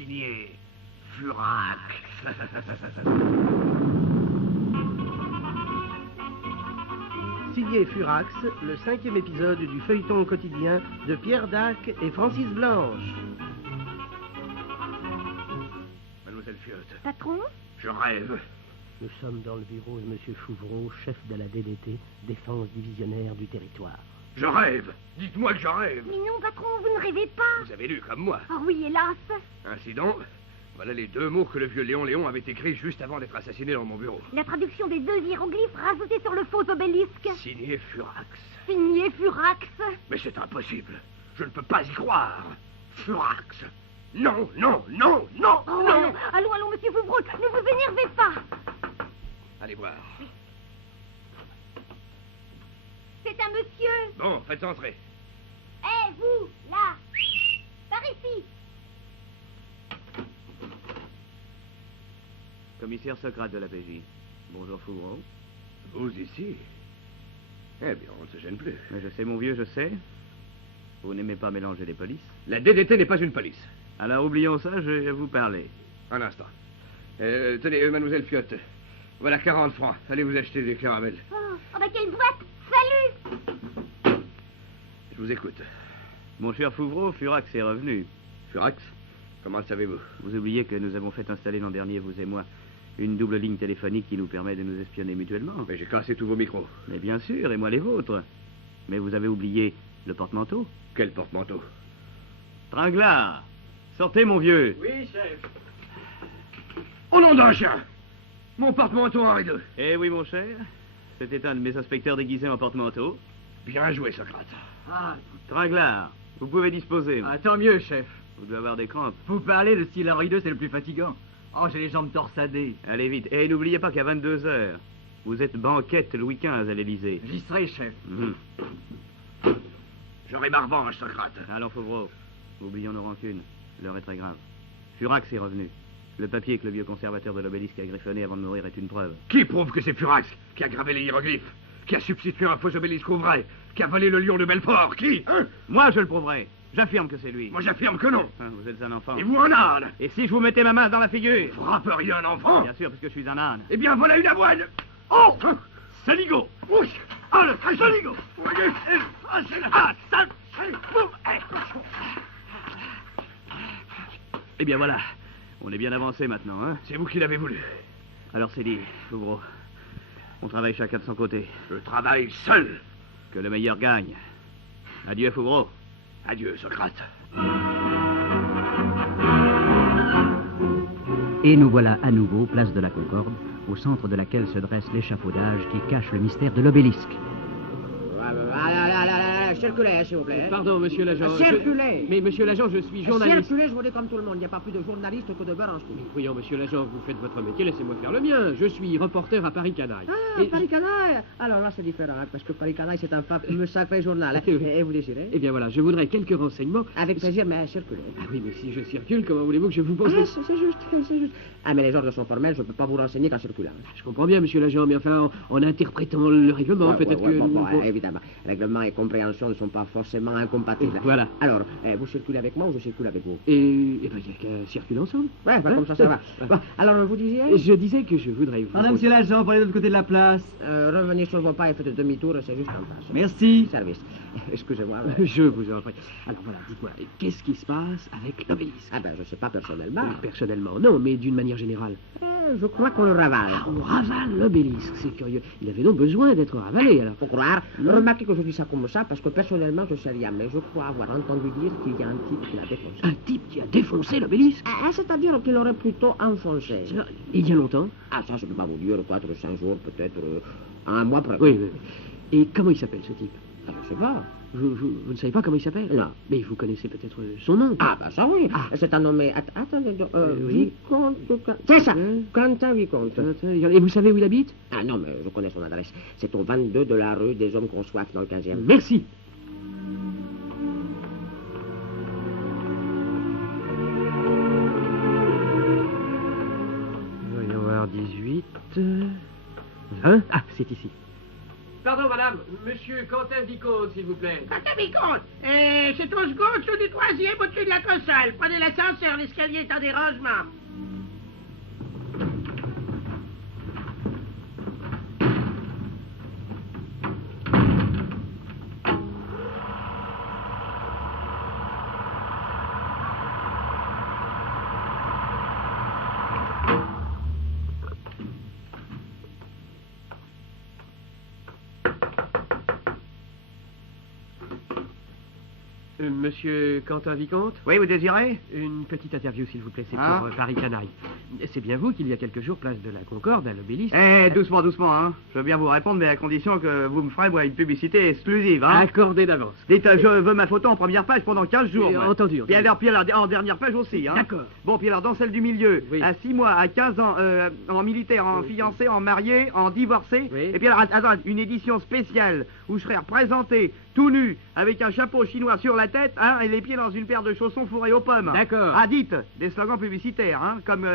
Signé Furax. Signé Furax, le 5e épisode du feuilleton quotidien de Pierre Dac et Francis Blanche. Mademoiselle Fiotte. Patron? Je rêve. Nous sommes dans le bureau de M. Fouvreau, chef de la DDT, défense divisionnaire du territoire. Je rêve. Dites-moi que je rêve. Mais non, patron, vous ne rêvez pas. Vous avez lu comme moi. Oh oui, hélas. Ainsi donc, voilà les 2 mots que le vieux Léon avait écrits juste avant d'être assassiné dans mon bureau. La traduction des 2 hiéroglyphes rajoutés sur le faux obélisque. Signé Furax. Signé Furax. Mais c'est impossible. Je ne peux pas y croire. Furax. Non, non, non, non, Oh, non. allons, monsieur Fouvreau, ne vous énervez pas. Allez voir. C'est un monsieur. Bon, faites entrer. Eh, vous, là. Par ici. Commissaire Socrate de la PJ. Bonjour Fouvreau. Vous ici? Eh bien, on ne se gêne plus. Mais je sais, mon vieux, je sais. Vous n'aimez pas mélanger les polices. La DDT n'est pas une police. Alors oublions ça, je vais vous parler. Un instant. Tenez, mademoiselle Fiotte. Voilà 40 francs. Allez vous acheter des caramels. Oh, bah quelle boîte. Salut. Je vous écoute. Mon cher Fouvreau, Furax est revenu. Furax? Comment le savez-vous? Vous oubliez que nous avons fait installer l'an dernier, vous et moi, une double ligne téléphonique qui nous permet de nous espionner mutuellement. Mais j'ai cassé tous vos micros. Mais bien sûr, et moi les vôtres. Mais vous avez oublié le porte-manteau. Quel porte-manteau? Tringlard, sortez mon vieux. Oui, chef. Au nom d'un chien! Mon porte-manteau Henri II. Eh oui, mon cher, c'était un de mes inspecteurs déguisés en porte-manteau. Bien joué, Socrate. Ah, Tringlard, vous pouvez disposer. tant mieux, chef. Vous devez avoir des crampes. Vous parlez, le style Henri II, c'est le plus fatigant. Oh, j'ai les jambes torsadées. Allez vite. Et n'oubliez pas qu'à 22 heures, vous êtes banquette Louis XV à l'Élysée. J'y serai, chef. J'aurai ma revanche, Socrate. Allons, Fouvreau. Oublions nos rancunes. L'heure est très grave. Furax est revenu. Le papier que le vieux conservateur de l'obélisque a griffonné avant de mourir est une preuve. Qui prouve que c'est Furax qui a gravé les hiéroglyphes? Qui a substitué un faux obélisque au vrai? Qui a volé le lion de Belfort? Qui? Hein? Moi, je le prouverai. J'affirme que c'est lui. Moi, j'affirme que non. Hein, vous êtes un enfant. Et vous, un âne? Et si je vous mettais ma main dans la figure? Vous frapperiez un enfant? Bien sûr, parce que je suis un âne. Eh bien, voilà une avoine. Oh! Saligo! Oui! Ah, le saligo! Voyez? Ah, c'est là! Ah, ça! Eh bien voilà. On est bien avancé maintenant, hein? C'est vous qui l'avez voulu. Alors c'est dit, Fouvreau. On travaille chacun de son côté. Je travaille seul. Que le meilleur gagne. Adieu, Fouvreau. Adieu, Socrate. Et nous voilà à nouveau, place de la Concorde, au centre de laquelle se dresse l'échafaudage qui cache le mystère de l'obélisque. Circulez, s'il vous plaît. Pardon, monsieur l'agent. Circulez. Mais monsieur l'agent, je suis journaliste. Circulez, je vous dis comme tout le monde. Il n'y a pas plus de journaliste que de beurre en cheville. Voyons, monsieur l'agent, vous faites votre métier, laissez-moi faire le mien. Je suis reporter à Paris Canaille. Ah, Paris Canaille. Alors là, c'est différent, hein, parce que Paris Canaille, c'est un fameux sacré journal. Hein. Et vous désirez? Eh bien voilà, je voudrais quelques renseignements. Avec plaisir, mais circulez. Ah oui, mais si je circule, comment voulez-vous que je vous pose Ah, c'est juste, c'est juste. Ah, mais les ordres sont formels, je ne peux pas vous renseigner qu'en circulant. Je comprends bien, monsieur l'agent, mais enfin, en interprétant le règlement, peut-être que... Bon, évidemment, règlement et compréhension ne sont pas forcément incompatibles. Voilà. Alors, vous circulez avec moi ou je circule avec vous? Et ben, il n'y a qu'à circuler ensemble. Ouais, bah, comme ça va. Bon, alors, vous disiez? Je disais que je voudrais vous... Madame, monsieur l'agent, pour aller de l'autre côté de la place. Revenez sur vos pas et faites demi-tour, c'est juste en face. Merci. Service. Excusez-moi. Je vous en prie. Alors voilà, dites-moi, qu'est-ce qui se passe avec l'obélisque? Ah ben, je sais pas personnellement. Personnellement, non, mais d'une manière générale. Je crois qu'on le ravale. Ah, on ravale l'obélisque, c'est curieux. Il avait donc besoin d'être ravalé, alors. Faut croire. Remarquez que je dis ça comme ça, parce que personnellement, je sais rien, mais je crois avoir entendu dire qu'il y a un type qui l'a défoncé. Un type qui a défoncé l'obélisque? C'est-à-dire qu'il aurait plutôt enfoncé. Il y a longtemps? Ah, ça, je peux pas vous dire, 4 ou 5 jours, peut-être, un mois près. Oui. Et comment il s'appelle, ce type? Ah, je sais pas. Vous ne savez pas comment il s'appelle? Non. Mais vous connaissez peut-être son nom? Ah, bah ça oui. Ah. C'est un nommé... Attendez, oui. Vicomte... C'est ça, Quentin Vicomte. Et vous savez où il habite? Ah non, mais je connais son adresse. C'est au 22 de la rue des Hommes qu'on soif dans le 15e. Merci. Voyons voir, 18... 20? Ah, c'est ici. Pardon, madame. Monsieur Quentin Vicomte, s'il vous plaît. Quentin Vicomte! Et c'est au second, dessous du troisième, au-dessus de la console. Prenez l'ascenseur, l'escalier est en dérangement. Monsieur Quentin Vicomte, Oui, vous désirez? une petite interview, s'il vous plaît, c'est Ah. pour Paris Canaille. C'est bien vous qu'il y a quelques jours, place de la Concorde, à l'Obélisque. Doucement, doucement, hein. Je veux bien vous répondre, mais à condition que vous me ferez, moi, une publicité exclusive, hein. Accordé d'avance. Dites, je veux ma photo en première page pendant 15 jours. moi. Entendu. Puis alors, en dernière page aussi, hein. D'accord. Bon, puis alors, dans celle du milieu, Oui. à 6 mois, à 15 ans, en militaire, en fiancé, en marié, en divorcé. Oui. Et puis alors, attends, une édition spéciale où je serai représenté tout nu, avec un chapeau chinois sur la tête, hein, et les pieds dans une paire de chaussons fourrés aux pommes. D'accord. Ah, dites, des slogans publicitaires, hein, comme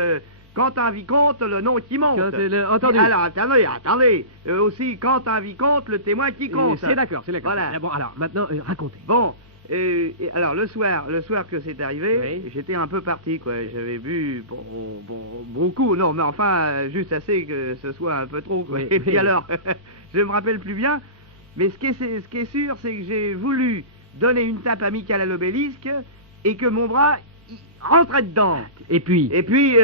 Quentin Vicomte, le nom qui monte. Entendu. Alors, attendez. Aussi, Quentin Vicomte, le témoin qui compte. C'est d'accord, c'est d'accord. Voilà. Ah, bon, alors, maintenant, racontez. Bon, et alors le soir que c'est arrivé, Oui. j'étais un peu parti, quoi. J'avais bu beaucoup, non, mais enfin, juste assez que ce soit un peu trop, quoi. Oui, Et puis oui. alors, je me rappelle plus bien, mais ce qui est sûr, c'est que j'ai voulu donner une tape amicale à l'Obélisque et que mon bras il rentrait dedans. Et puis Et puis,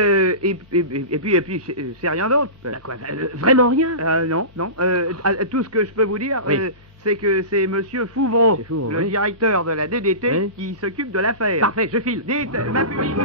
c'est rien d'autre. Bah quoi, vraiment rien? Non. Tout ce que je peux vous dire, Oui. c'est que c'est Monsieur Fouvreau, Monsieur Fouvreau, le oui. directeur de la DDT, Oui. qui s'occupe de l'affaire. Parfait, je file. Dites, ma publicité.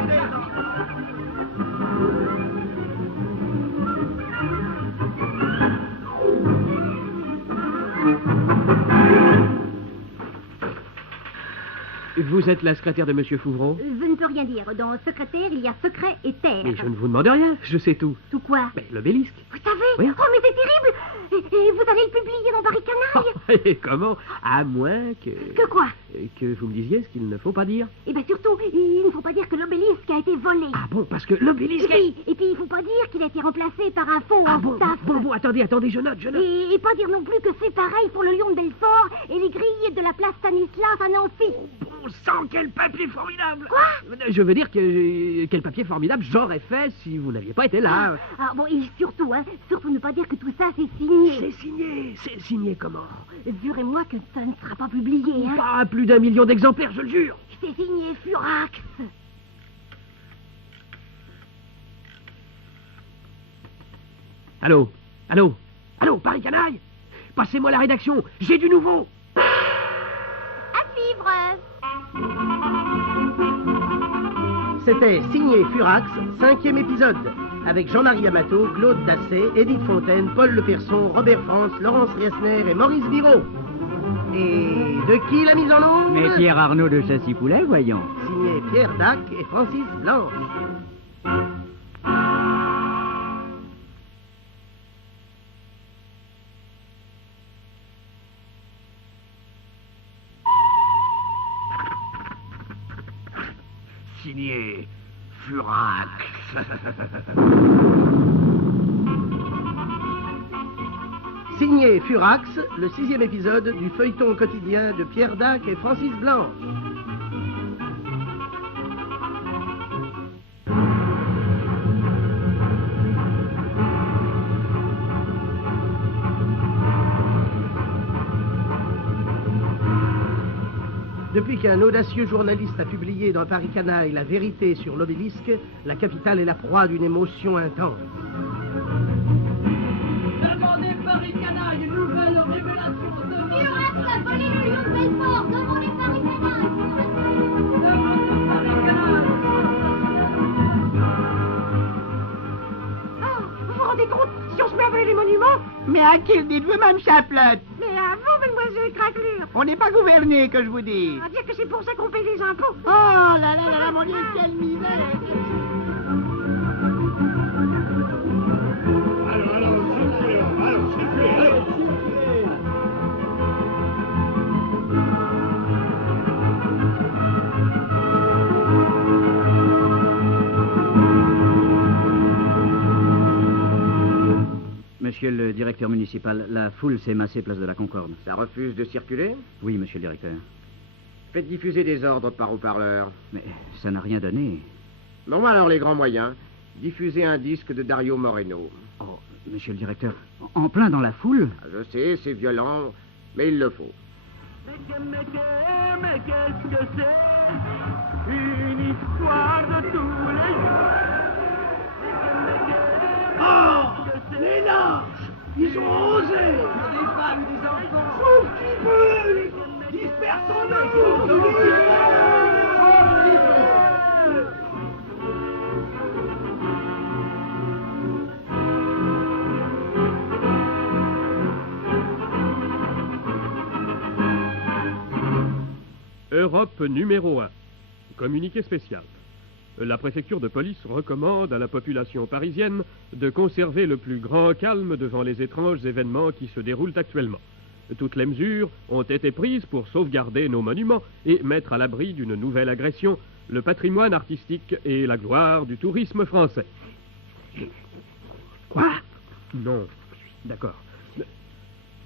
Vous êtes la secrétaire de Monsieur Fouvreau? Je ne peux rien dire. Dans secrétaire, il y a secret et terre. Mais je ne vous demande rien, je sais tout. Tout quoi? Mais l'Obélisque. Vous savez? Oui. Oh, mais c'est terrible! Et vous allez le publier dans Paris Canaille? Et comment? À moins que... Que quoi? Que vous me disiez ce qu'il ne faut pas dire. Eh bien, surtout, il ne faut pas dire que l'obélisque a été volé. Ah bon, parce que l'Obélisque... Et puis, il ne faut pas dire qu'il a été remplacé par un fond Ah en bon, staff. bon, attendez, je note. Et pas dire non plus que c'est pareil pour le Lion de Belfort et les grilles de la place Stanislas à Nancy. Bon sang, quel papier formidable! Quoi? Je veux dire que quel papier formidable j'aurais fait si vous n'aviez pas été là. Ah bon, et surtout, surtout ne pas dire que tout ça c'est signé. C'est signé comment? Jurez-moi que ça ne sera pas publié, hein. Pas plus d'1 million d'exemplaires, je le jure. C'est signé Furax. Allô, Paris Canaille? Passez-moi la rédaction, j'ai du nouveau. À suivre. C'était signé Furax, 5e épisode, avec Jean-Marie Amato, Claude Dassé, Édith Fontaine, Paul Leperson, Robert France, Laurence Riesner et Maurice Biraud. Et de qui la mise en onde? Mais Pierre Arnaud de Châssy-Poulet, voyons. Signé Pierre Dac et Francis Blanche. Signé Furax. Signé Furax, le 6e épisode du feuilleton quotidien de Pierre Dac et Francis Blanche. Depuis qu'un audacieux journaliste a publié dans Paris Canaille la vérité sur l'Obélisque, la capitale est la proie d'une émotion intense. Demandez Paris Canaille, une nouvelle révélation de... Furax a volé le Lion de Belfort. Demandez Paris Canaille. Demandez Paris Canaille. Oh, vous vous rendez compte? Si on se met à voler les monuments? Mais à qui le dites-vous, Mme Chaplotte? Mais avant, mademoiselle Craquelure. On n'est pas gouverné, que je vous dis. On va dire que c'est pour ça qu'on paye les impôts. Oh là là là là, mon Dieu, quelle misère! Alors, s'il vous plaît, alors. Monsieur le directeur municipal, la foule s'est massée place de la Concorde. Ça refuse de circuler? Oui, monsieur le directeur. Faites diffuser des ordres par haut-parleur. Mais ça n'a rien donné. Bon, alors les grands moyens. Diffusez un disque de Dario Moreno. Oh, monsieur le directeur, en plein dans la foule? Ah, je sais, c'est violent, mais il le faut. Mais qu'est-ce que c'est? Une histoire de tous les jours. Oh, les lâches, ils ont osé. Des femmes, des enfants. Sauf qu'ils brûlent. Dispersons nos Europe numéro 1. Communiqué spécial. La préfecture de police recommande à la population parisienne de conserver le plus grand calme devant les étranges événements qui se déroulent actuellement. Toutes les mesures ont été prises pour sauvegarder nos monuments et mettre à l'abri d'une nouvelle agression le patrimoine artistique et la gloire du tourisme français. Quoi? Non. D'accord.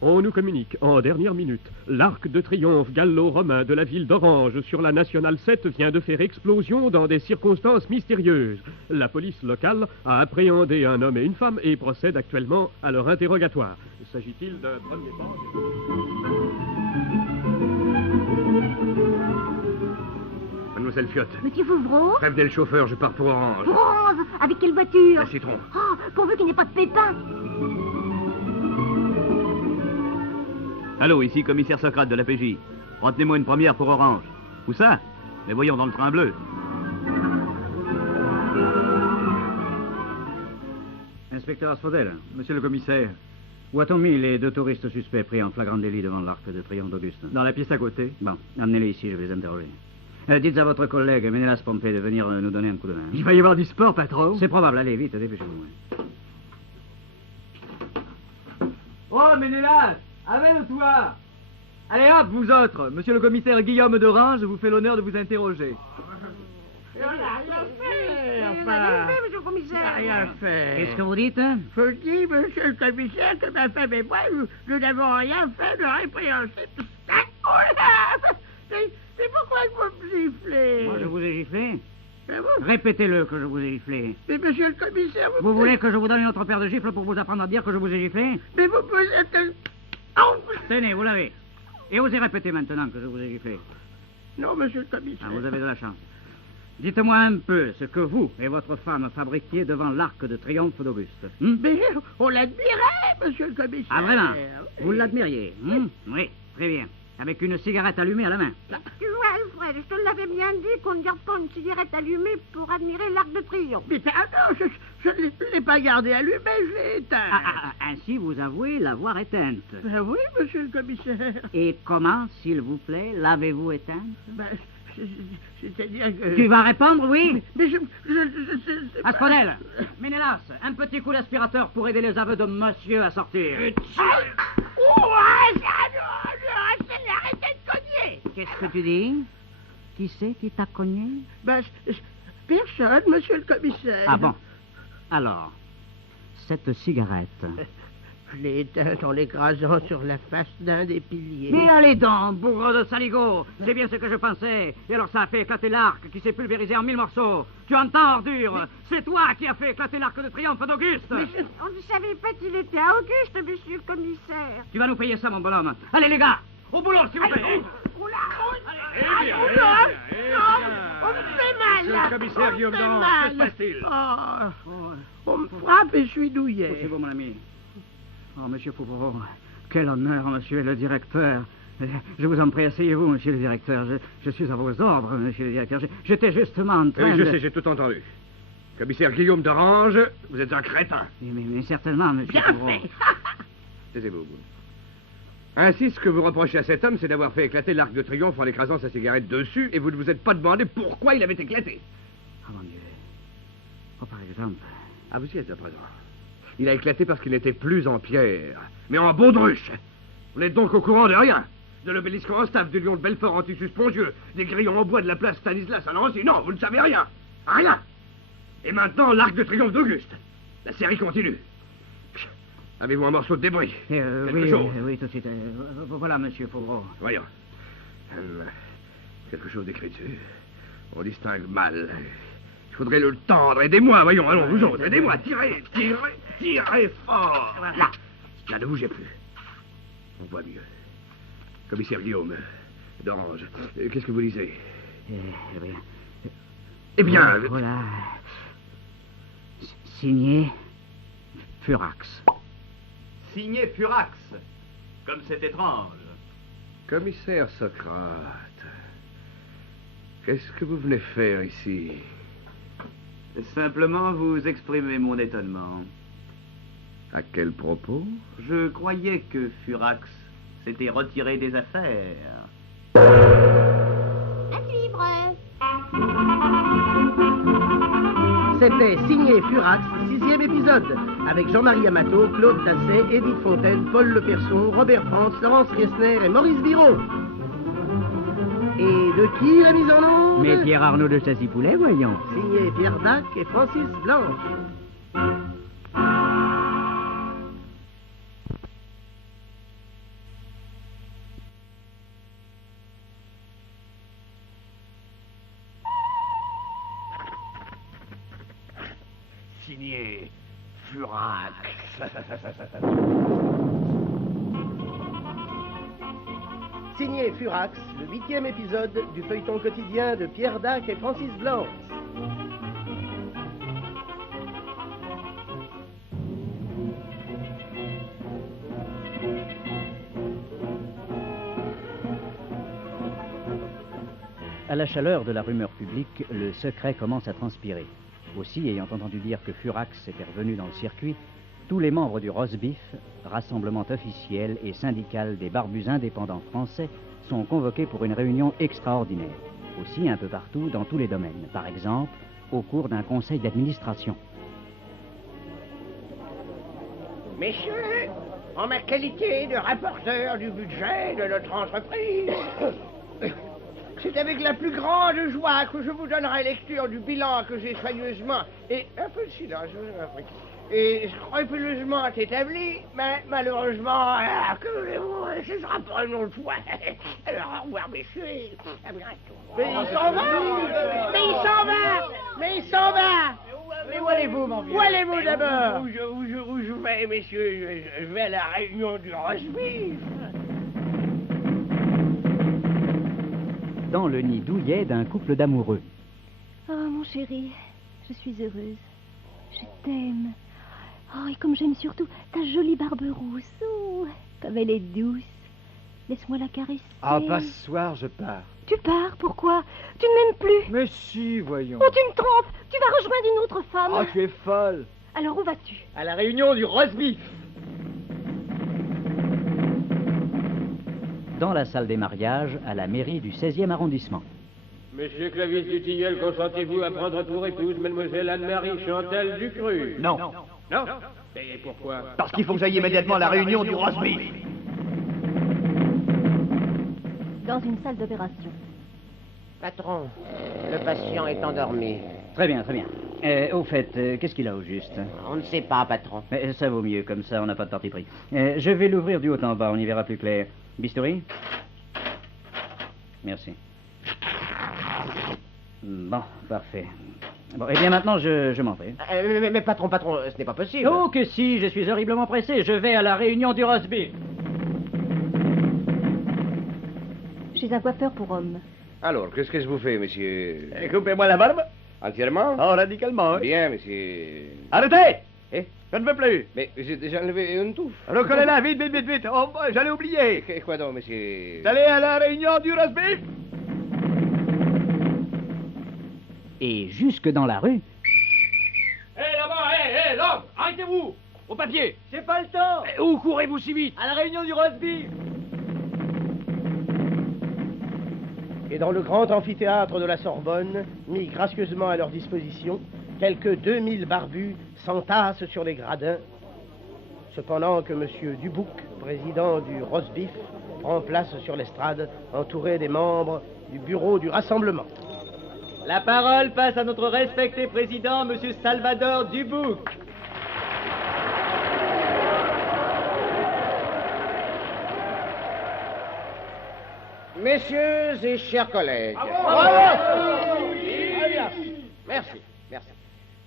On nous communique en dernière minute. L'arc de triomphe gallo-romain de la ville d'Orange sur la Nationale 7 vient de faire explosion dans des circonstances mystérieuses. La police locale a appréhendé un homme et une femme et procède actuellement à leur interrogatoire. S'agit-il d'un premier pas? Mademoiselle Fiotte. Monsieur Fouvreau? Prévenez le chauffeur, je pars pour Orange. Pour Orange? Avec quelle voiture? La Citron. Oh, pourvu qu'il n'y ait pas de pépin. Allô, ici commissaire Socrate de la PJ. Retenez-moi une première pour Orange. Où ça? Mais voyons dans le train bleu. Inspecteur Asphodel, monsieur le commissaire, où a-t-on mis les 2 touristes suspects pris en flagrant délit devant l'Arc de Triomphe d'Auguste? Dans la pièce à côté. Bon, amenez-les ici, je vais les interroger. Dites à votre collègue Ménélas Pompée de venir nous donner un coup de main. Il va y avoir du sport, patron. C'est probable, allez, vite, dépêchez-vous. Oh, Ménélas, amène-toi. Allez hop, vous autres. Monsieur le commissaire Guillaume d'Orange vous fait l'honneur de vous interroger. On n'a rien fait, monsieur le commissaire. Rien fait. Qu'est-ce que vous dites, hein? Je dis, monsieur le commissaire, que ma femme et moi, nous n'avons rien fait de répréhensible. Oh là! C'est pourquoi vous me giflez? Moi, je vous ai giflé? Mais vous- Répétez-le que je vous ai giflé. Mais monsieur le commissaire, Vous voulez que je vous donne une autre paire de gifles pour vous apprendre à dire que je vous ai giflé? Mais vous êtes... Oh! Tenez, vous l'avez. Et osez répéter maintenant que je vous ai giflé. Non, monsieur le commissaire. Ah, vous avez de la chance. Dites-moi un peu ce que vous et votre femme fabriquiez devant l'Arc de Triomphe d'Auguste. Mais on l'admirait, monsieur le commissaire. Ah, vraiment? Oui. Vous l'admiriez? Oui, très bien. Avec une cigarette allumée à la main. Tu vois, Alfred, je te l'avais bien dit qu'on ne garde pas une cigarette allumée pour admirer l'Arc de Triomphe. Mais non, je ne l'ai pas gardé allumé, je l'ai éteint. Ainsi, vous avouez l'avoir éteinte. Ben oui, monsieur le commissaire. Et comment, s'il vous plaît, l'avez-vous éteinte? Ben, c'est-à-dire que... Tu vas répondre, oui? Mais je sais pas. Asphodel, Ménélas, un petit coup d'aspirateur pour aider les aveux de monsieur à sortir. Arrêtez de cogner. Qu'est-ce que tu dis? Qui c'est qui t'a cogné? Ben, personne, monsieur le commissaire. Ah bon? Alors, cette cigarette... Je l'ai éteinte en l'écrasant sur la face d'un des piliers. Mais allez donc, bourreau de saligo! C'est bien ce que je pensais. Et alors ça a fait éclater l'arc qui s'est pulvérisé en 1000 morceaux. Tu entends, ordure? C'est toi qui as fait éclater l'arc de triomphe d'Auguste! On ne savait pas qu'il était à Auguste, monsieur le commissaire. Tu vas nous payer ça, mon bonhomme. Allez, les gars, au boulot, s'il vous plaît! On me fait mal, Monsieur là. le commissaire On me Guillaume fait d'Orange, mal. que se passe-t-il? On me frappe et je suis douillet. C'est vous, mon ami. Oh, monsieur Fouvreau, quel honneur, monsieur le directeur. Je vous en prie, asseyez-vous, monsieur le directeur. Je suis à vos ordres, monsieur le directeur. J'étais justement en train Oui, je de... sais, j'ai tout entendu. Commissaire Guillaume d'Orange, vous êtes un crétin. Mais certainement, monsieur Bien Fouvreau. fait. Taisez-vous. Ainsi, ce que vous reprochez à cet homme, c'est d'avoir fait éclater l'arc de triomphe en écrasant sa cigarette dessus, et vous ne vous êtes pas demandé pourquoi il avait éclaté. Ah, mon Dieu. Oh, par exemple... Ah, vous y êtes à présent. Il a éclaté parce qu'il n'était plus en pierre, mais en baudruche. Vous n'êtes donc au courant de rien. De l'obélisque en staff, du lion de Belfort anti-suspendieux, des grillons en bois de la place Stanislas à Nancy. Non, vous ne savez rien. Rien. Et maintenant, l'arc de triomphe d'Auguste. La série continue. Avez-vous un morceau de débris? Quelque chose? Oui, tout de suite. Voilà, monsieur Fouvreau. Voyons. Quelque chose d'écrit dessus. On distingue mal. Il faudrait le tendre. Aidez-moi, voyons, allons, vous autres, aidez-moi. Tirez fort. Là, ne bougez plus. On voit mieux. Commissaire Guillaume d'Orange, qu'est-ce que vous lisez? Eh bien... Voilà. Signé Furax. Signé Furax. Comme c'est étrange. Commissaire Socrate, qu'est-ce que vous venez faire ici? Simplement vous exprimer mon étonnement. À quel propos? Je croyais que Furax s'était retiré des affaires. À suivre. C'était Signé Furax, 6e épisode, avec Jean-Marie Amato, Claude Dasset, Édith Fontaine, Paul Leperson, Robert France, Laurence Riesner et Maurice Biraud. Et de qui la mise en onde? Mais Pierre Arnaud de Chassis-Poulet, voyons. Signé Pierre Dac et Francis Blanche. Signé Furax. Signé Furax, le 8e épisode du feuilleton quotidien de Pierre Dac et Francis Blanche. À la chaleur de la rumeur publique, le secret commence à transpirer. Aussi, ayant entendu dire que Furax était revenu dans le circuit, tous les membres du Rosbif, rassemblement officiel et syndical des barbus indépendants français, sont convoqués pour une réunion extraordinaire. Aussi un peu partout dans tous les domaines. Par exemple, au cours d'un conseil d'administration. Messieurs, en ma qualité de rapporteur du budget de notre entreprise, c'est avec la plus grande joie que je vous donnerai lecture du bilan que j'ai soigneusement et un peu de silence, je vous en prie, et scrupuleusement établi, mais malheureusement, que voulez-vous, ce sera pour une autre fois. Alors, au revoir, messieurs, et à bientôt. Mais il s'en va! Mais il s'en va! Mais il s'en va! Mais où allez-vous, mon vieux? Où allez-vous d'abord? Où je vais, messieurs? Je vais à la réunion du Rosbif. Dans le nid douillet d'un couple d'amoureux. Oh, mon chéri, je suis heureuse. Je t'aime. Oh, et comme j'aime surtout ta jolie barbe rousse. Oh, comme elle est douce. Laisse-moi la caresser. Ah, pas ce soir, je pars. Tu pars, pourquoi? Tu ne m'aimes plus. Mais si, voyons. Oh, tu me trompes. Tu vas rejoindre une autre femme. Oh, tu es folle. Alors, où vas-tu? À la réunion du Rosbif. Dans la salle des mariages, à la mairie du 16e arrondissement. Monsieur Clovis du Tilleul, consentez-vous à prendre pour épouse mademoiselle Anne-Marie Chantal Ducru? Non. Non? Et pourquoi? Parce qu'il faut que j'aille immédiatement à la réunion du Rosbif. Dans une salle d'opération. Patron, le patient est endormi. Très bien, très bien. Au fait, qu'est-ce qu'il a au juste? On ne sait pas, patron. Mais ça vaut mieux, comme ça on n'a pas de parti pris. Je vais l'ouvrir du haut en bas, on y verra plus clair. Bistouri? Merci. Bon, parfait. Bon, eh bien maintenant, je m'en vais. Mais patron, ce n'est pas possible. Oh que si, je suis horriblement pressé. Je vais à la réunion du Rosbif. Chez un coiffeur pour hommes. Alors, qu'est-ce que je vous fais, monsieur? Coupez-moi la barbe. Entièrement? Oh, radicalement, oui. Bien, monsieur. Arrêtez! Eh? Je ne veux plus. Mais j'ai déjà enlevé une touffe. Recollez-la, vite, vite, vite, vite. Oh, j'allais oublier. Quoi donc, monsieur? Allez à la réunion du Rosbif. Et jusque dans la rue... Hé, là-bas, l'homme, arrêtez-vous! Au papier! J'ai pas le temps. Où courez-vous si vite? À la réunion du Rosbif. Et dans le grand amphithéâtre de la Sorbonne, mis gracieusement à leur disposition, quelques 2000 barbus s'entassent sur les gradins, cependant que M. Dubuc, président du Rosbif, prend place sur l'estrade, entouré des membres du bureau du rassemblement. La parole passe à notre respecté président, M. Salvador Dubuc. Messieurs et chers collègues. Merci.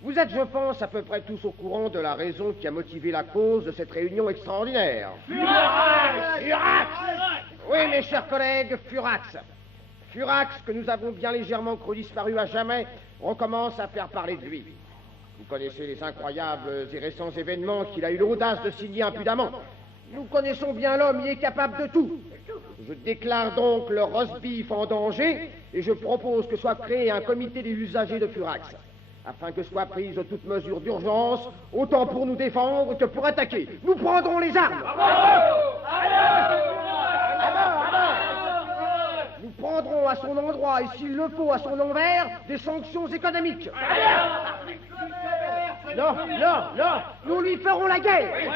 Vous êtes, je pense, à peu près tous au courant de la raison qui a motivé la cause de cette réunion extraordinaire. Furax! Oui, mes chers collègues, Furax. Furax, que nous avons bien légèrement cru disparu à jamais, recommence à faire parler de lui. Vous connaissez les incroyables et récents événements qu'il a eu l'audace de signer impudemment. Nous connaissons bien l'homme, il est capable de tout. Je déclare donc le roast beef en danger et je propose que soit créé un comité des usagers de Furax, afin que soient prises toutes mesures d'urgence, autant pour nous défendre que pour attaquer. Nous prendrons les armes. Nous prendrons à son endroit et s'il le faut à son envers des sanctions économiques. Non, nous lui ferons la guerre. Oui,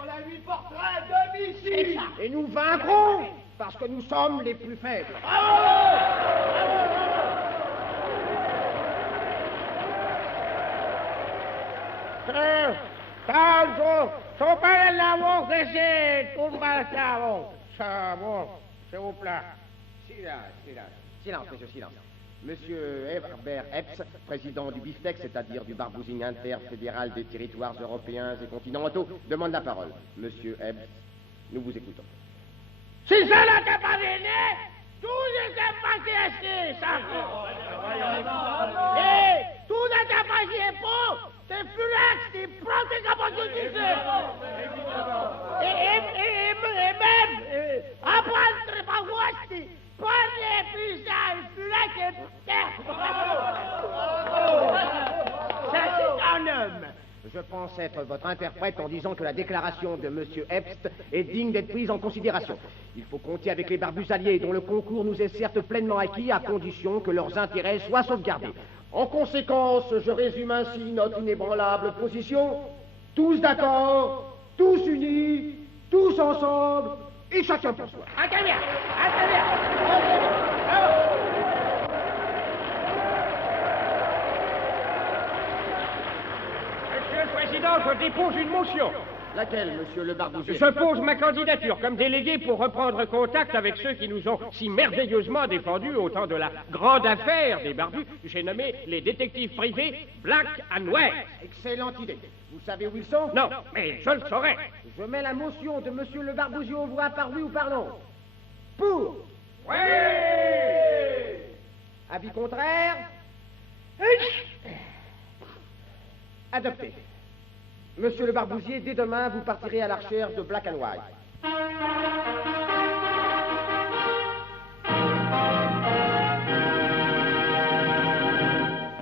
on la lui portera à domicile. Et nous vaincrons parce que nous sommes les plus faibles. Tanto, topare la voce se turbasavo. Savon, s'il vous plaît. Silence, monsieur, silence. Monsieur Herbert Epps, président du BIFTEC, c'est-à-dire du Barbouzing interfédéral des territoires européens et continentaux, demande la parole. Monsieur Epps, nous vous écoutons. Si ça n'était pas né, tout n'était pas caché, ça. Et tout n'était pas pour, c'est Furax, c'est planté comme tu disais. Et même, apprendre ma voix, parler plus à Furax et Ça, c'est un homme. Je pense être votre interprète en disant que la déclaration de M. Epst est digne d'être prise en considération. Il faut compter avec les barbus alliés dont le concours nous est certes pleinement acquis à condition que leurs intérêts soient sauvegardés. En conséquence, je résume ainsi notre inébranlable position. Tous d'accord, tous unis, tous ensemble, et chacun pour soi. Très bien. Monsieur le Président, je dépose une motion. Laquelle, monsieur le Barbouzier? Je pose ma candidature comme délégué pour reprendre contact avec ceux qui nous ont si merveilleusement défendus au temps de la grande affaire des barbus. J'ai nommé les détectives privés Black and White. Excellente idée. Vous savez où ils sont? Non, mais je le saurai. Je mets la motion de monsieur le Barbouzier aux voix par oui ou par non. Pour? Oui! Avis contraire? Adopté. Monsieur le Barbouzier, dès demain, vous partirez à la recherche de Black and White.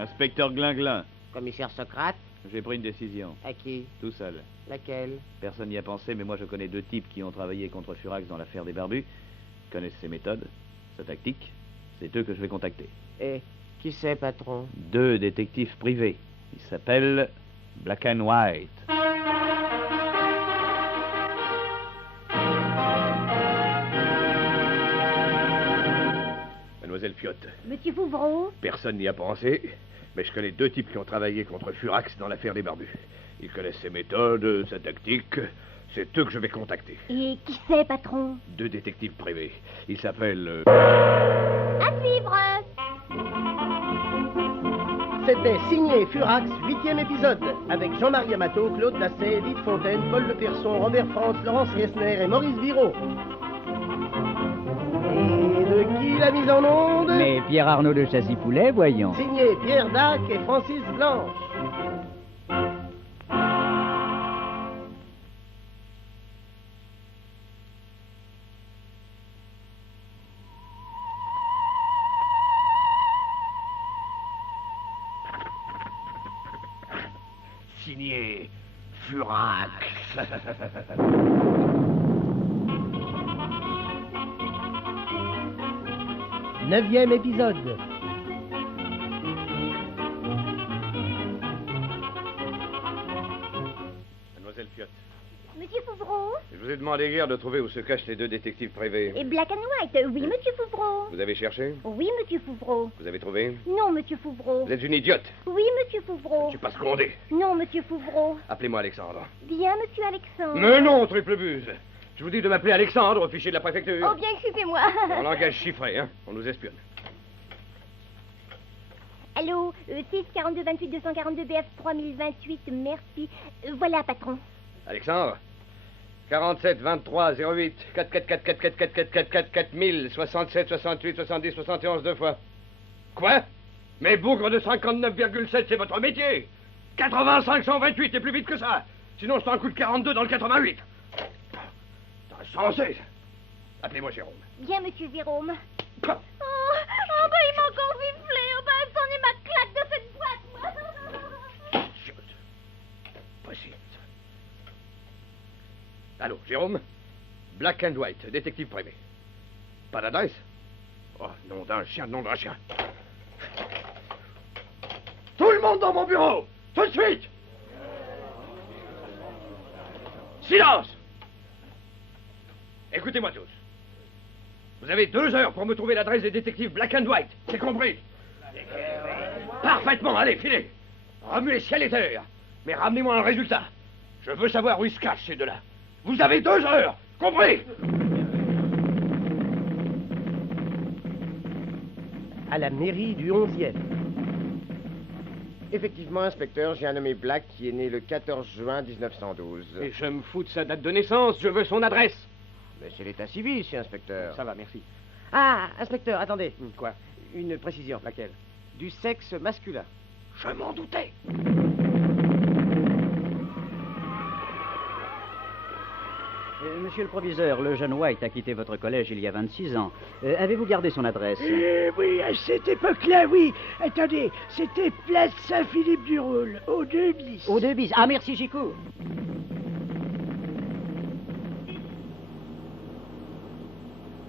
Inspecteur Glinglin. Commissaire Socrate? J'ai pris une décision. À qui? Tout seul. Laquelle? Personne n'y a pensé, mais moi je connais deux types qui ont travaillé contre Furax dans l'affaire des barbus. Ils connaissent ses méthodes, sa tactique. C'est eux que je vais contacter. Et qui c'est, patron? Deux détectives privés. Ils s'appellent Black and White. Mademoiselle Fiotte. Monsieur Fouvreau? Personne n'y a pensé, mais je connais deux types qui ont travaillé contre Furax dans l'affaire des barbus. Ils connaissent ses méthodes, sa tactique. C'est eux que je vais contacter. Et qui c'est, patron? Deux détectives privés. Ils s'appellent... À suivre! C'était signé Furax, 8e épisode, avec Jean-Marie Amato, Claude Dasset, Edith Fontaine, Paul Leperson, Robert France, Laurence Riesner et Maurice Viraud. Et de qui la mise en onde? Mais Pierre Arnaud de Châssy-Poulet, voyons. Signé Pierre Dac et Francis Blanche. Signé Furax. 9e épisode. Mademoiselle Fiotte, Monsieur Fouvreau? je vous ai demandé hier de trouver où se cachent les deux détectives privés. Et Black and White? Oui, monsieur Fouvreau. Vous avez cherché? Oui, monsieur Fouvreau. Vous avez trouvé? Non, monsieur Fouvreau. Vous êtes une idiote. Oui, monsieur Fouvreau. Je suis pas secondé. Non, monsieur Fouvreau. Appelez-moi Alexandre. Bien, monsieur Alexandre. Mais non, triple buse. Je vous dis de m'appeler Alexandre au fichier de la préfecture. Oh, bien, excusez-moi. En langage chiffré, hein. On nous espionne. Allô, 6 42 28 242 BF 3028, merci. Voilà, patron. Alexandre 47 23 08 4 4 4 4 4 4 4 4 4 4000 67 68 70 71 deux fois. Quoi? Mais bougre de 59,7, c'est votre métier. 80 528 et plus vite que ça. Sinon, c'est un coup de 42 dans le 88. C'est insensé. Appelez-moi Jérôme. Bien, monsieur Jérôme. Oh, bah, il m'a encore viflé. Oh, bah, c'en est ma claque de cette boîte, moi. Possible. Allô, Jérôme? Black and White, détective privé. Pas d'adresse? Oh, nom d'un chien, nom d'un chien. Tout le monde dans mon bureau! Tout de suite! Silence! Écoutez-moi tous. Vous avez 2 heures pour me trouver l'adresse des détectives Black and White. C'est compris? Parfaitement, allez, filez. Remuez ciel et terre. Mais ramenez-moi un résultat. Je veux savoir où ils se cachent, ces deux-là. Vous avez 2 heures, compris? À la mairie du 11e. Effectivement, inspecteur, j'ai un nommé Black qui est né le 14 juin 1912. Et je me fous de sa date de naissance, je veux son adresse. Mais c'est l'état civil ici, inspecteur. Ça va, merci. Ah, inspecteur, attendez. Quoi? Une précision. Laquelle? Du sexe masculin. Je m'en doutais. Monsieur le proviseur, le jeune White a quitté votre collège il y a 26 ans. Avez-vous gardé son adresse? Oui, à cette époque-là, oui. Attendez, c'était place Saint-Philippe-du-Roule, au 2 bis. Au 2 bis. Ah, merci, j'y cours.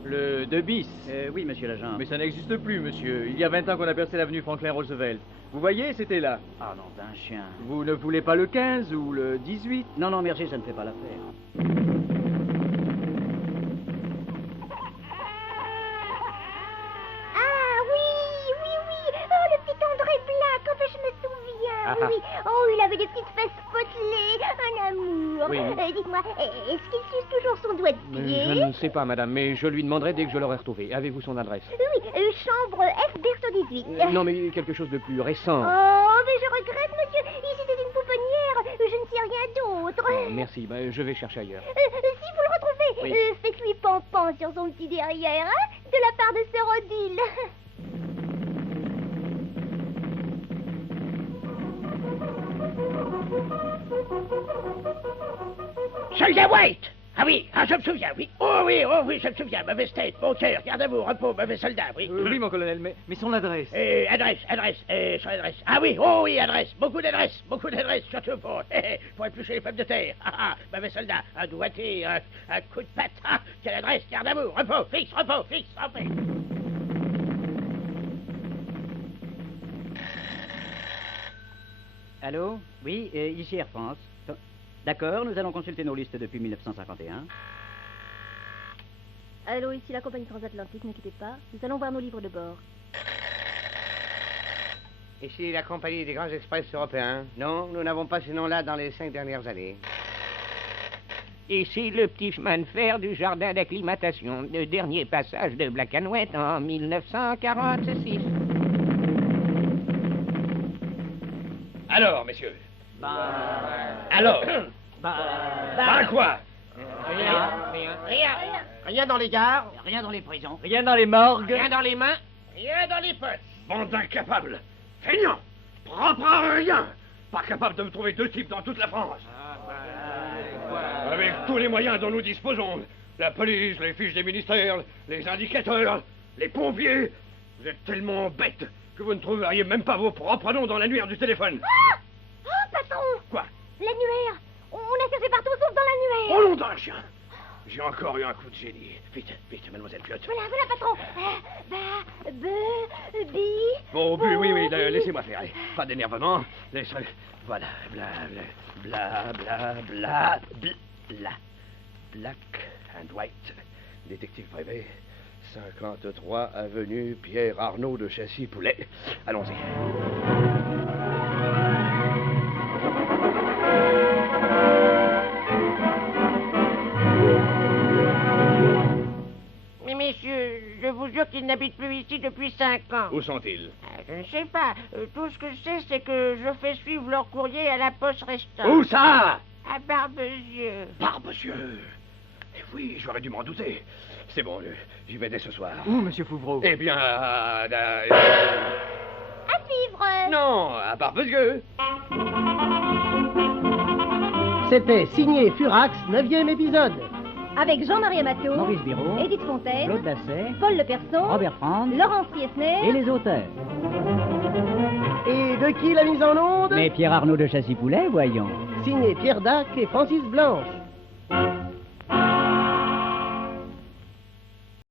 Le 2 bis. Oui, monsieur l'agent. Mais ça n'existe plus, monsieur. Il y a 20 ans qu'on a percé l'avenue Franklin Roosevelt. Vous voyez, c'était là. Ah non, d'un chien. Vous ne voulez pas le 15 ou le 18? Non, non, merci, ça ne fait pas l'affaire. Ah oui, oui, oui. Oh, le petit André Black, enfin je me souviens. Oui. Oh, il avait des petites fesses potelées, un amour. Oui. Dites-moi, est-ce qu'il suce toujours son doigt de pied? Je ne sais pas, madame, mais je lui demanderai dès que je l'aurai retrouvé. Avez-vous son adresse? Oui, chambre F Berceau 18. Non, mais quelque chose de plus récent. Oh, mais je regrette, monsieur. Ici, c'est une pouponnière. Je ne sais rien d'autre. Oh, merci, je vais chercher ailleurs. Si vous le retrouvez, faites-lui pampan sur son petit derrière, hein, de la part de Sir Odile. Soldat White! Ah oui, je me souviens, oui. Oh oui, je me souviens. Mauvaise tête, bon cœur, garde à vous, repos, mauvais soldat, oui. Oui, mon colonel, mais son adresse. Son adresse. Ah oui, oh oui, adresse, beaucoup d'adresses, surtout pour éplucher les pommes de terre. Mauvais soldat, un doigté, un coup de patte. Quelle adresse, garde à vous, repos, fixe, en paix. Allô? Oui, ici Air France. D'accord, nous allons consulter nos listes depuis 1951. Allô, ici la compagnie transatlantique, ne quittez pas. Nous allons voir nos livres de bord. Ici la compagnie des grands express européens. Non, nous n'avons pas ces noms-là dans les 5 dernières années. Ici le petit chemin de fer du jardin d'acclimatation. Le dernier passage de Black and White en 1946. Alors, messieurs. Alors quoi? Rien dans les gares. Rien dans les prisons. Rien dans les morgues. Rien dans les mains. Rien dans les potes. Bande d'incapables. Feignants. Propre à rien. Pas capable de me trouver 2 types dans toute la France. Avec tous les moyens dont nous disposons. La police, les fiches des ministères, les indicateurs, les pompiers. Vous êtes tellement bêtes que vous ne trouveriez même pas vos propres noms dans l'annuaire du téléphone. Ah! Oh, patron! Quoi? L'annuaire! On a cherché partout sauf dans l'annuaire! Oh nom d'un chien! J'ai encore eu un coup de génie. Vite, mademoiselle Piot. Voilà, patron! Bon, oui, laissez-moi faire. Allez, pas d'énervement. Voilà, Black and White. Détective privé. 53 avenue Pierre Arnaud de Châssis-Poulet. Allons-y. sûr qu'ils n'habitent plus ici depuis 5 ans. Où sont-ils? Je ne sais pas. Tout ce que je sais, c'est que je fais suivre leur courrier à la poste restante. Où ça? À Barbezieux. Barbezieux. Eh oui, j'aurais dû m'en douter. C'est bon, j'y vais dès ce soir. Où, monsieur Fouvreau? Eh bien, À vivre. non, à Barbezieux. C'était signé Furax, 9e épisode. Avec Jean-Marie Amato, Maurice Biraud, Édith Fontaine, Claude Dasset, Paul Leperson, Robert Franz Laurence Riesner et les auteurs. Et de qui la mise en onde? Mais Pierre Arnaud de Chassy-Poulet, voyons. Signé Pierre Dac et Francis Blanche.